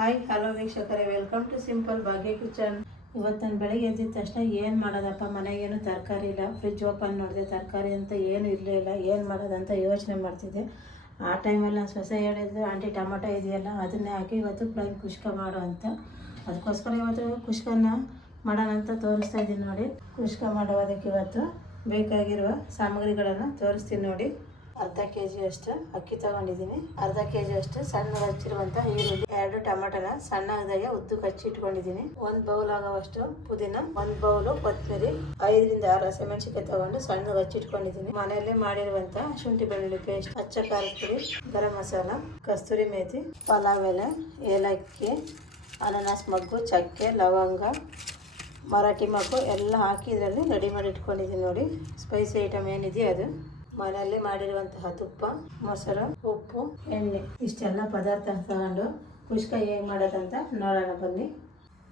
Hi hello ವೀಕ್ಷಕರೇ welcome to simple Bhagya kitchen ಇವತ್ತು ನಾನು ಬೆಳಗ್ಗೆ ಎದ್ದಿದ ತಕ್ಷಣ ಏನು ಮಾಡೋದಪ್ಪ, ಮನೆಗೇನು ತರಕಾರಿ ಇಲ್ಲ ಫ್ರಿಜ್ ಓಪನ್ ನೋಡಿದೆ ತರಕಾರಿ ಅಂತ ಏನು ಇರಲಿಲ್ಲ ಏನು ಮಾಡೋದಂತ ಯೋಚನೆ ಮಾಡ್ತಿದ್ದೆ. ಆ ಟೈಮಲ್ಲಿ ನಾನು ಸೊಸೆ ಹೇಳಿದ್ರು ಆಂಟಿ, ಟೊಮೊಟೊ ಇದೆಯಲ್ಲ, ಅದನ್ನೇ ಹಾಕಿ ಇವತ್ತು ಪ್ಲೈನ್ ಕುಷ್ಕ ಮಾಡೋ ಅಂತ. ಅದಕ್ಕೋಸ್ಕರ ಇವತ್ತು ಕುಷ್ಕನ ಮಾಡೋಣ ಅಂತ ತೋರಿಸ್ತಾ ಇದ್ದೀನಿ ನೋಡಿ. ಕುಷ್ಕ ಮಾಡೋದಕ್ಕೆ ಇವತ್ತು ಬೇಕಾಗಿರುವ ಸಾಮಗ್ರಿಗಳನ್ನು ತೋರಿಸ್ತೀನಿ ನೋಡಿ. ಅರ್ಧ ಕೆ ಜಿ ಅಷ್ಟು ಅಕ್ಕಿ ತಗೊಂಡಿದ್ದೀನಿ. ಅರ್ಧ ಕೆ ಜಿ ಅಷ್ಟು ಸಣ್ಣ ಹಚ್ಚಿರುವಂತಹ ಈರುಳ್ಳಿ, ಎರಡು ಟೊಮೆಟೊನ ಸಣ್ಣದಾಗಿ ಉದ್ದು ಕಚ್ಚಿ ಇಟ್ಕೊಂಡಿದ್ದೀನಿ. ಒಂದು ಬೌಲ್ ಆಗೋವಷ್ಟು ಪುದೀನ, ಒಂದು ಬೌಲು ಕೊತ್ತಂಬರಿ ಐದರಿಂದ ಆರು ಹಸಿಮೆಣಸಿಕಾಯಿ ತಗೊಂಡು ಸಣ್ಣ ಹಚ್ಚಿಟ್ಕೊಂಡಿದ್ದೀನಿ ಮನೆಯಲ್ಲೇ ಮಾಡಿರುವಂತ ಶುಂಠಿ ಬೆಳ್ಳುಳ್ಳಿ ಪೇಸ್ಟ್ ಹಚ್ಚ ಖಾರದ ಪುಡಿ, ಗರಂ ಮಸಾಲ, ಕಸ್ತೂರಿ ಮೇಥಿ, ಪಲಾವ್ ಎಲೆ, ಏಲಕ್ಕಿ, ಅನಾನಸ್ ಮಗ್ಗು, ಚಕ್ಕೆ, ಲವಂಗ, ಮರಾಠಿ ಮಗ್ಗು ಎಲ್ಲ ಹಾಕಿ ಇದರಲ್ಲಿ ರೆಡಿ ಮಾಡಿ ಇಟ್ಕೊಂಡಿದ್ದೀನಿ ನೋಡಿ. ಸ್ಪೈಸಿ ಐಟಮ್ ಏನಿದೆಯೋ ಅದು. ಮನೆಯಲ್ಲಿ ಮಾಡಿರುವಂತಹ ತುಪ್ಪ, ಮೊಸರು, ಉಪ್ಪು, ಎಣ್ಣೆ. ಇಷ್ಟೆಲ್ಲ ಪದಾರ್ಥ ತಗೊಂಡು ಕುಷ್ಕ ಹೇಗೆ ಮಾಡೋದಂತ ನೋಡೋಣ ಬನ್ನಿ.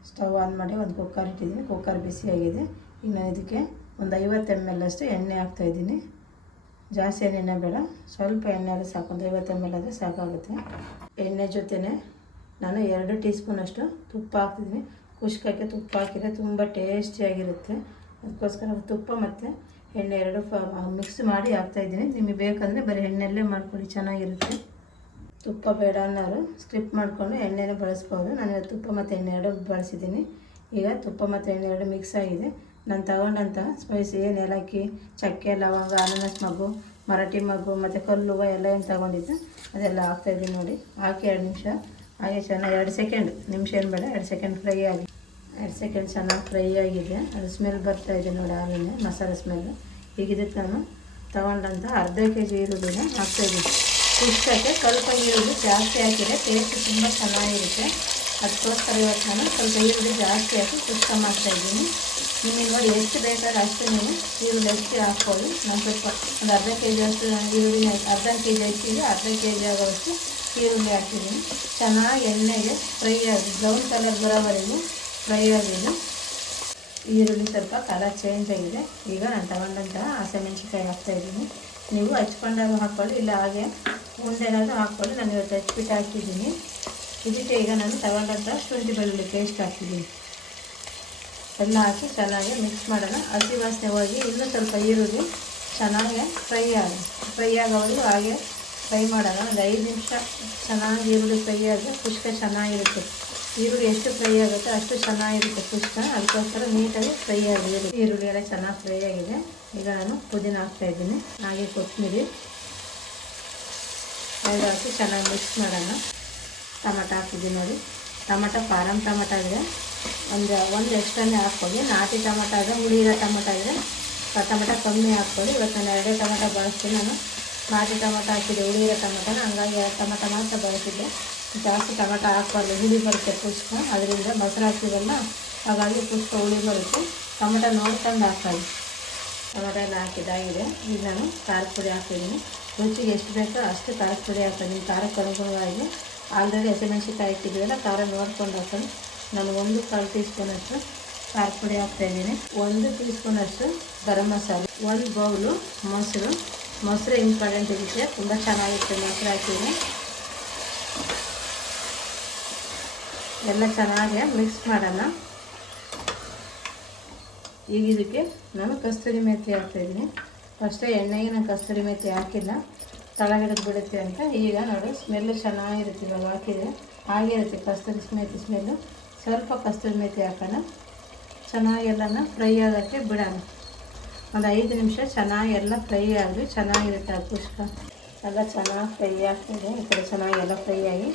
ಸ್ಟವ್ ಆನ್ ಮಾಡಿ ಒಂದು ಕುಕ್ಕರ್ ಇಟ್ಟಿದ್ದೀನಿ. ಕುಕ್ಕರ್ ಬಿಸಿಯಾಗಿದೆ ಈಗ ನಾನು ಇದಕ್ಕೆ ಒಂದು ಐವತ್ತು ಎಂ ಎಲ್ ಅಷ್ಟು ಎಣ್ಣೆ ಹಾಕ್ತಾಯಿದ್ದೀನಿ ಜಾಸ್ತಿ ಎಣ್ಣೆ ಬೇಡ. ಸ್ವಲ್ಪ ಎಣ್ಣೆ ಆದರೆ ಸಾಕು. ಒಂದು ಐವತ್ತು ಎಂ ಎಲ್ ಆದರೆ ಸಾಕಾಗುತ್ತೆ. ಎಣ್ಣೆ ಜೊತೆನೆ ನಾನು ಎರಡು ಟೀ ಸ್ಪೂನಷ್ಟು ತುಪ್ಪ ಹಾಕ್ತಿದ್ದೀನಿ. ಕುಷ್ಕಕ್ಕೆ ತುಪ್ಪ ಹಾಕಿದರೆ ತುಂಬ ಟೇಸ್ಟಿಯಾಗಿರುತ್ತೆ ಅದಕ್ಕೋಸ್ಕರ ತುಪ್ಪ ಮತ್ತು ಎಣ್ಣೆ ಎರಡು ಮಿಕ್ಸ್ ಮಾಡಿ ಹಾಕ್ತಾಯಿದ್ದೀನಿ ನಿಮಗೆ ಬೇಕಂದರೆ ಬರೀ ಎಣ್ಣೆಲ್ಲೇ ಮಾಡ್ಕೊಳ್ಳಿ, ಚೆನ್ನಾಗಿರುತ್ತೆ. ತುಪ್ಪ ಬೇಡ ಅನ್ನೋರು ಸ್ಕ್ರಿಪ್ ಮಾಡಿಕೊಂಡು ಎಣ್ಣೆನ ಬಳಸ್ಬೋದು. ನಾನು ತುಪ್ಪ ಮತ್ತು ಎಣ್ಣೆ ಎರಡು ಬಳಸಿದ್ದೀನಿ. ಈಗ ತುಪ್ಪ ಮತ್ತು ಎಣ್ಣೆ ಎರಡು ಮಿಕ್ಸ್ ಆಗಿದೆ. ನಾನು ತಗೊಂಡಂಥ ಸ್ಪೈಸಿ ಏನು ಏಲಕ್ಕಿ, ಚಕ್ಕೆ, ಲವಂಗ, ಅನಾನಸ್ ಮಗು, ಮರಾಠಿ ಮಗು, ಮತ್ತು ಕಲ್ಲುವ ಎಲ್ಲ ಏನು ತಗೊಂಡಿದ್ದೆ, ಅದೆಲ್ಲ ಹಾಕ್ತಾಯಿದ್ದೀನಿ ನೋಡಿ. ಹಾಕಿ ಎರಡು ನಿಮಿಷ. ಹಾಗೆ ಚೆನ್ನಾಗಿ ಎರಡು ಸೆಕೆಂಡ್ ನಿಮಿಷ ಏನು ಬೇಡ, ಎರಡು ಸೆಕೆಂಡ್ ಫ್ರೈ ಆಗಿ. ಎರಡು ಸೆಕೆಂಡ್ ಚೆನ್ನಾಗಿ ಫ್ರೈ ಆಗಿದೆ. ಅದು ಸ್ಮೆಲ್ ಬರ್ತಾ ಇದೆ ನೋಡಿ ಆಮೇಲೆ, ಮಸಾಲೆ ಸ್ಮೆಲ್ ಈಗ ಇದಕ್ಕೆ ನಾನು ತಗೊಂಡಂಥ ಅರ್ಧ ಕೆ ಜಿ ಈರುಳ್ಳಿನ ಹಾಕ್ತಾಯಿದ್ದೀನಿ ಕುಷ್ಟಕ್ಕೆ ಸ್ವಲ್ಪ ಈರುಳ್ಳಿ ಜಾಸ್ತಿ ಹಾಕಿದೆ ಟೇಸ್ಟ್ ತುಂಬ ಚೆನ್ನಾಗಿರುತ್ತೆ. ಅದಕ್ಕೋಸ್ಕರ ಇವತ್ತು ನಾನು ಸ್ವಲ್ಪ ಈರುಳ್ಳಿ ಜಾಸ್ತಿ ಹಾಕಿ ಕುಷ್ಟ ಮಾಡ್ತಾಯಿದ್ದೀನಿ ನಿಮಗೆ ನೋಡಿ ಎಷ್ಟು ಬೇಕಾದ್ರೆ ಅಷ್ಟು ನೀವು ಈರುಳ್ಳಿ ಎಷ್ಟು ಹಾಕ್ಕೊಳ್ಳಿ ನಾನು ಸ್ವಲ್ಪ ಒಂದು ಅರ್ಧ ಕೆ ಜಿ ಅಷ್ಟು ಈರುಳ್ಳಿ ಅರ್ಧ ಕೆ ಜಿ ಹಾಕಿದ್ರೆ ಅರ್ಧ ಕೆ ಜಿ ಆಗೋಷ್ಟು ಈರುಳ್ಳಿ ಹಾಕಿದ್ದೀನಿ. ಚೆನ್ನಾಗಿ ಎಣ್ಣೆಗೆ ಫ್ರೈ ಆಗಿ ಬ್ರೌನ್ ಕಲರ್ ಬರೋವರೆಗೂ ಫ್ರೈ ಆಗಿದೆ ಈರುಳ್ಳಿ ಸ್ವಲ್ಪ ಕಲರ್ ಚೇಂಜ್ ಆಗಿದೆ. ಈಗ ನಾನು ತಗೊಂಡಂತಹ ಹಸಿಮೆಣ್ಸಿನ್ಕಾಯಿ ಹಾಕ್ತಾ ಇದ್ದೀನಿ. ನೀವು ಹಚ್ಕೊಂಡಾಗ ಹಾಕ್ಕೊಳ್ಳಿ, ಇಲ್ಲ ಹಾಗೆ ಮುಂದೆನಾದರೂ ಹಾಕ್ಕೊಳ್ಳಿ. ನಾನು ಇವತ್ತು ಹಚ್ಬಿಟ್ಟು ಹಾಕಿದ್ದೀನಿ. ಇದಕ್ಕೆ ಈಗ ನಾನು ತಗೊಂಡಂಥ ಶುಂಠಿ ಬೆಳ್ಳುಳ್ಳಿ ಪೇಸ್ಟ್ ಹಾಕಿದ್ದೀನಿ. ಎಲ್ಲ ಹಾಕಿ ಚೆನ್ನಾಗಿ ಮಿಕ್ಸ್ ಮಾಡೋಣ. ಹಸಿ ವಾಸನೆ ಹೋಗಿ ಇನ್ನೂ ಸ್ವಲ್ಪ ಈರುಳ್ಳಿ ಚೆನ್ನಾಗಿ ಫ್ರೈ ಆಗಿ ಫ್ರೈ ಆಗೋದು ಹಾಗೆ ಫ್ರೈ ಮಾಡೋಣ. ಒಂದು ಐದು ನಿಮಿಷ ಚೆನ್ನಾಗಿ ಈರುಳ್ಳಿ ಫ್ರೈ ಆದರೆ ಖುಷ್ಕ ಚೆನ್ನಾಗಿರುತ್ತೆ. ಈರುಳ್ಳಿ ಎಷ್ಟು ಫ್ರೈ ಆಗುತ್ತೆ ಅಷ್ಟು ಚೆನ್ನಾಗಿರುತ್ತೆ ಪುಷ್ಟ ಅದಕ್ಕೋಸ್ಕರ ನೀಟಾಗಿ ಫ್ರೈ ಆಗಿದೆ ಈರುಳ್ಳಿ ಎಲ್ಲ ಚೆನ್ನಾಗಿ ಫ್ರೈ ಆಗಿದೆ. ಈಗ ನಾನು ಪುದೀನ ಹಾಕ್ತಾಯಿದ್ದೀನಿ ಹಾಗೆ ಕೊತ್ತಂಬರಿ. ಎರಡು ಹಾಕಿ ಚೆನ್ನಾಗಿ ಮಿಕ್ಸ್ ಮಾಡೋಣ. ಟೊಮಟ ಹಾಕಿದ್ದೀನಿ ನೋಡಿ. ಟಮಟ ಫಾರಮ್ ಟಮಟ ಇದೆ ಒಂದು ಒಂದು ಎಕ್ಸ್ಟ್ರಾನೇ ಹಾಕ್ಕೊಳ್ಳಿ. ನಾಟಿ ಟೊಮಟ ಇದೆ ಹುಳಿರೋ ಟೊಮಟ ಇದೆ ಟೊಮಟ ಕಮ್ಮಿ ಹಾಕ್ಕೊಳ್ಳಿ. ಇವತ್ತು ನಾನು ಎರಡೇ ಟಮಟ ಬಳಸ್ತೀನಿ. ನಾನು ನಾಟಿ ಟೊಮಟ ಹಾಕಿದೆ ಹುಳಿರೋ ಟೊಮಟನ ಹಂಗಾಗಿ ಎರಡು ಟೊಮಟ ಮಾತ್ರ ಬಳಸಿದ್ದೆ. ಜಾಸ್ತಿ ಟೊಮೆಟೊ ಹಾಕ್ಬಾರ್ದು, ಹುಳಿ ಬರುತ್ತೆ ಪುಷ್ಪ. ಅದರಿಂದ ಮೊಸರು ಹಾಕ್ತೀವಲ್ಲ ಹಾಗಾಗಿ ಪುಷ್ಪ ಹುಳಿ ಬರುತ್ತೆ. ಟೊಮೆಟೊ ನೋಡ್ಕೊಂಡು ಹಾಕ್ತಾಯಿ ಟೊಮೆಟೊ ಎಲ್ಲ ಹಾಕಿದ್ದಾಗಿದೆ. ಈಗ ನಾನು ಖಾರದ ಪುಡಿ ಹಾಕ್ತಿದ್ದೀನಿ. ರುಚಿಗೆ ಎಷ್ಟು ಬೇಕೋ ಅಷ್ಟು ಖಾರದ ಪುಡಿ ಹಾಕ್ತೀನಿ. ಖಾರಕ್ಕೆ ಅನುಗುಣವಾಗಿ ಆಲ್ರೆಡಿ ಹಸಿಮೆಣ್ಸಿಕಾಯಿ ಇಟ್ಟಿದ್ದೀವಲ್ಲ, ಖಾರ ನೋಡ್ಕೊಂಡು ಹಾಕೊಂಡು ನಾನು ಒಂದು ಕಾಲು ಟೀ ಸ್ಪೂನಷ್ಟು ಖಾರದ ಪುಡಿ ಹಾಕ್ತಾಯಿದ್ದೀನಿ ಒಂದು ಟೀ ಸ್ಪೂನಷ್ಟು ಗರಂ ಮಸಾಲೆ, ಒಂದು ಬೌಲು ಮೊಸರು. ಮೊಸರು ಇಂಪಾರ್ಟೆಂಟ್ ಇರುತ್ತೆ. ತುಂಬ ಚೆನ್ನಾಗಿರುತ್ತೆ ಮೊಸರು ಹಾಕಿದ್ರೆ. ಎಲ್ಲ ಚೆನ್ನಾಗಿ ಮಿಕ್ಸ್ ಮಾಡೋಣ. ಈಗ ಇದಕ್ಕೆ ನಾನು ಕಸ್ತೂರಿ ಮೆಥಿ ಹಾಕ್ತಾಯಿದ್ದೀನಿ ಫಸ್ಟೇ ಎಣ್ಣೆಗೆ ನಾನು ಕಸ್ತೂರಿ ಮೆಥಿ ಹಾಕಿಲ್ಲ. ತಳಗಿಡದು ಬಿಡುತ್ತೆ ಅಂತ. ಈಗ ನೋಡಿ ಸ್ಮೆಲ್ಲು ಚೆನ್ನಾಗಿರುತ್ತೆ ಇವಾಗ ಹಾಕಿದರೆ. ಆಗಿರುತ್ತೆ ಕಸ್ತೂರಿ ಮೆಥಿ ಸ್ಮೆಲ್ಲು ಸ್ವಲ್ಪ ಕಸ್ತೂರಿ ಮೆಥಿ ಹಾಕೋಣ. ಚೆನ್ನಾಗಿ ಎಲ್ಲನ ಫ್ರೈ ಆಗೋಕ್ಕೆ ಬಿಡೋಣ. ಒಂದು ಐದು ನಿಮಿಷ ಚೆನ್ನಾಗಿ ಎಲ್ಲ ಫ್ರೈ ಆಗಲಿ ಚೆನ್ನಾಗಿರುತ್ತೆ ಆ ಪುಷ್ಕ ಎಲ್ಲ ಚೆನ್ನಾಗಿ ಫ್ರೈ ಆಗ್ತಿದೆ. ಈ ಕಡೆ ಚೆನ್ನಾಗಿ ಎಲ್ಲ ಫ್ರೈ ಆಗಿ.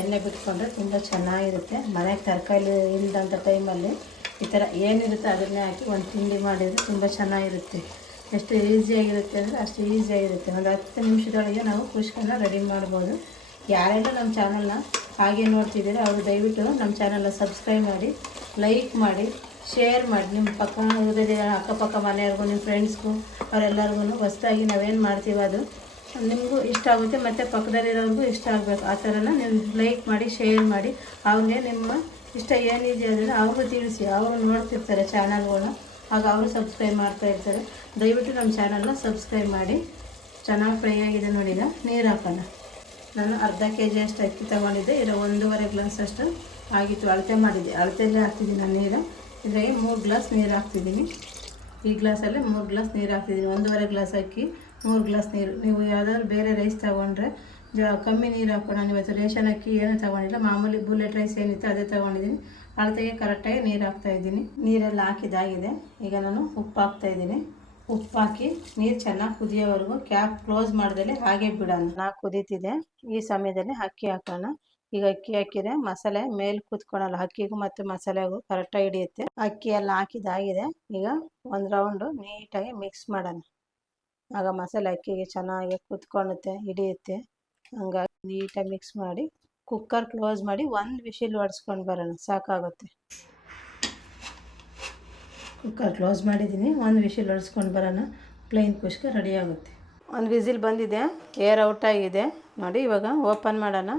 ಎಣ್ಣೆ ಬಿಟ್ಕೊಂಡ್ರೆ ತುಂಬ ಚೆನ್ನಾಗಿರುತ್ತೆ. ಮನೆಗೆ ತರಕಾರಿ ಇಲ್ಲದಂಥ ಟೈಮಲ್ಲಿ ಈ ಥರ ಏನಿರುತ್ತೆ ಅದನ್ನೇ ಹಾಕಿ ಒಂದು ತಿಂಡಿ ಮಾಡಿದರೆ ತುಂಬ ಚೆನ್ನಾಗಿರುತ್ತೆ. ಎಷ್ಟು ಈಸಿಯಾಗಿರುತ್ತೆ ಅಂದರೆ ಅಷ್ಟು ಈಸಿಯಾಗಿರುತ್ತೆ. ಒಂದು ಹತ್ತು ನಿಮಿಷದೊಳಗೆ ನಾವು ಕುಷ್ಕನ ರೆಡಿ ಮಾಡ್ಬೋದು. ಯಾರೆಲ್ಲ ನಮ್ಮ ಚಾನಲ್ನ ಹಾಗೆ ನೋಡ್ತಿದ್ದೀರೋ, ಅವರು ದಯವಿಟ್ಟು ನಮ್ಮ ಚಾನಲ್ನ ಸಬ್ಸ್ಕ್ರೈಬ್ ಮಾಡಿ, ಲೈಕ್ ಮಾಡಿ, ಶೇರ್ ಮಾಡಿ. ನಿಮ್ಮ ಪಕ್ಕ ಅಕ್ಕಪಕ್ಕ ಮನೆಯವ್ರಿಗೂ, ನಿಮ್ಮ ಫ್ರೆಂಡ್ಸ್ಗೂ, ಅವರೆಲ್ಲರಿಗೂ ಹೊಸ್ದಾಗಿ ನಾವೇನು ಮಾಡ್ತೀವೋ ಅದು ನಿಮಗೂ ಇಷ್ಟ ಆಗುತ್ತೆ, ಮತ್ತು ಪಕ್ಕದಲ್ಲಿರೋರಿಗೂ ಇಷ್ಟ ಆಗಬೇಕು. ಆ ಥರನ ನೀವು ಲೈಕ್ ಮಾಡಿ ಶೇರ್ ಮಾಡಿ, ಅವ್ರಿಗೆ ನಿಮ್ಮ ಇಷ್ಟ ಏನಿದೆ ಅದನ್ನು ಅವ್ರಿಗೂ ತಿಳಿಸಿ. ಅವರು ನೋಡ್ತಿರ್ತಾರೆ ಚಾನಲ್ಗಳನ್ನ ಆಗ ಅವರು ಸಬ್ಸ್ಕ್ರೈಬ್ ಮಾಡ್ತಾ ಇರ್ತಾರೆ. ದಯವಿಟ್ಟು ನಮ್ಮ ಚಾನಲ್ನ ಸಬ್ಸ್ಕ್ರೈಬ್ ಮಾಡಿ. ಚೆನ್ನಾಗಿ ಫ್ರೈ ಆಗಿದೆ ನೋಡಿದ ನೀರು ಹಾಕೋಣ ನಾನು ಅರ್ಧ ಕೆ ಜಿ ಅಷ್ಟು ಅಕ್ಕಿ ತೊಗೊಂಡಿದ್ದೆ. ಇಲ್ಲ ಒಂದೂವರೆ ಗ್ಲಾಸ್ ಅಷ್ಟು ಆಗಿತ್ತು. ಅಳತೆ ಮಾಡಿದ್ದೆ. ಅಳತೆಯಲ್ಲೇ ಹಾಕ್ತಿದ್ದೀನಿ ನಾನು ನೀರು. ಇದ್ರಾಗೆ ಮೂರು ಗ್ಲಾಸ್ ನೀರು ಹಾಕ್ತಿದ್ದೀನಿ. ಈ ಗ್ಲಾಸಲ್ಲೇ ಮೂರು ಗ್ಲಾಸ್ ನೀರು ಹಾಕ್ತಿದ್ದೀನಿ. ಒಂದೂವರೆ ಗ್ಲಾಸ್ ಅಕ್ಕಿ. ಮೂರು ಗ್ಲಾಸ್ ನೀರು. ನೀವು ಯಾವುದಾದ್ರು ಬೇರೆ ರೈಸ್ ತೊಗೊಂಡ್ರೆ, ಜ, ಕಮ್ಮಿ ನೀರು ಹಾಕೋಣ. ನಾನು ಇವತ್ತು ರೇಷನ್ ಅಕ್ಕಿ ಏನು ತೊಗೊಂಡಿಲ್ಲ, ಮಾಮೂಲಿ ಬುಲೆಟ್ ರೈಸ್ ಏನಿತ್ತು ಅದೇ ತೊಗೊಂಡಿದ್ದೀನಿ. ಅಳತೆಗೆ ಕರೆಕ್ಟಾಗಿ ನೀರು ಹಾಕ್ತಾಯಿದ್ದೀನಿ ನೀರೆಲ್ಲ ಹಾಕಿದಾಗಿದೆ ಈಗ ನಾನು ಉಪ್ಪು ಹಾಕ್ತಾಯಿದ್ದೀನಿ ಉಪ್ಪು ಹಾಕಿ ನೀರು ಚೆನ್ನಾಗಿ ಕುದಿಯೋವರೆಗೂ ಕ್ಯಾಪ್ ಕ್ಲೋಸ್ ಮಾಡ್ದಲೆ ಹಾಗೆ ಬಿಡೋಣ. ನಾ ಕುದೀತಿದೆ ಈ ಸಮಯದಲ್ಲಿ ಅಕ್ಕಿ ಹಾಕೋಣ. ಈಗ ಅಕ್ಕಿ ಹಾಕಿದೆ ಮಸಾಲೆ ಮೇಲೆ ಕೂತ್ಕೊಳಲ್ಲ, ಅಕ್ಕಿಗೂ ಮತ್ತು ಮಸಾಲೆಗೂ ಕರೆಕ್ಟಾಗಿ ಹಿಡಿಯುತ್ತೆ. ಅಕ್ಕಿ ಎಲ್ಲ ಹಾಕಿದಾಗಿದೆ ಈಗ ಒಂದು ರೌಂಡು ನೀಟಾಗಿ ಮಿಕ್ಸ್ ಮಾಡೋಣ. ಆಗ ಮಸಾಲೆ ಅಕ್ಕಿಗೆ ಚೆನ್ನಾಗಿ ಕುತ್ಕೊಳುತ್ತೆ ಹಿಡಿಯುತ್ತೆ. ಹಂಗಾಗಿ ನೀಟಾಗಿ ಮಿಕ್ಸ್ ಮಾಡಿ ಕುಕ್ಕರ್ ಕ್ಲೋಸ್ ಮಾಡಿ ಒಂದು ವಿಶಿಲ್ ಹೊಡ್ಸ್ಕೊಂಡು ಬರೋಣ, ಸಾಕಾಗುತ್ತೆ. ಕುಕ್ಕರ್ ಕ್ಲೋಸ್ ಮಾಡಿದ್ದೀನಿ, ಒಂದು ವಿಶಿಲ್ ಹೊಡ್ಸ್ಕೊಂಡು ಬರೋಣ ಪ್ಲೇನ್ ಕುಷ್ಕ ರೆಡಿ ಆಗುತ್ತೆ. ಒಂದು ವಿಸಿಲ್ ಬಂದಿದೆ ಏರ್ ಔಟ್ ಆಗಿದೆ. ನೋಡಿ, ಇವಾಗ ಓಪನ್ ಮಾಡೋಣ.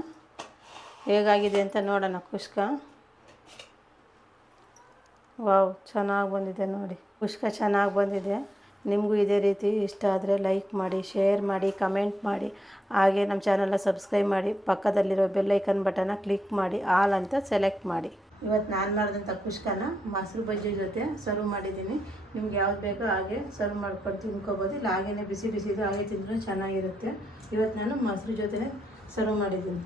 ಹೇಗಾಗಿದೆ ಅಂತ ನೋಡೋಣ ಕುಷ್ಕ. ವಾವ್ ಚೆನ್ನಾಗಿ ಬಂದಿದೆ ನೋಡಿ. ಕುಷ್ಕ ಚೆನ್ನಾಗಿ ಬಂದಿದೆ. ನಿಮಗೂ ಇದೇ ರೀತಿ ಇಷ್ಟ ಆದರೆ ಲೈಕ್ ಮಾಡಿ, ಶೇರ್ ಮಾಡಿ, ಕಮೆಂಟ್ ಮಾಡಿ. ಹಾಗೆ ನಮ್ಮ ಚಾನಲ್ನ ಸಬ್ಸ್ಕ್ರೈಬ್ ಮಾಡಿ, ಪಕ್ಕದಲ್ಲಿರೋ ಬೆಲ್ಲೈಕನ್ ಬಟನ್ನ ಕ್ಲಿಕ್ ಮಾಡಿ, ಆಲ್ ಅಂತ ಸೆಲೆಕ್ಟ್ ಮಾಡಿ. ಇವತ್ತು ನಾನು ಮಾಡಿದಂಥ ಕುಷ್ಕನ ಮೊಸರು ಬಜ್ಜಿ ಜೊತೆ ಸರ್ವ್ ಮಾಡಿದ್ದೀನಿ. ನಿಮ್ಗೆ ಯಾವ್ದು ಬೇಕೋ ಹಾಗೆ ಸರ್ವ್ ಮಾಡ್ಕೊಂಡು ತಿನ್ಕೋಬೋದು. ಇಲ್ಲ ಹಾಗೆಯೇ ಬಿಸಿ ಬಿಸಿದು ಹಾಗೆ ತಿಂದರೂ ಚೆನ್ನಾಗಿರುತ್ತೆ. ಇವತ್ತು ನಾನು ಮೊಸರು ಜೊತೆ ಸರ್ವ್ ಮಾಡಿದ್ದೀನಿ.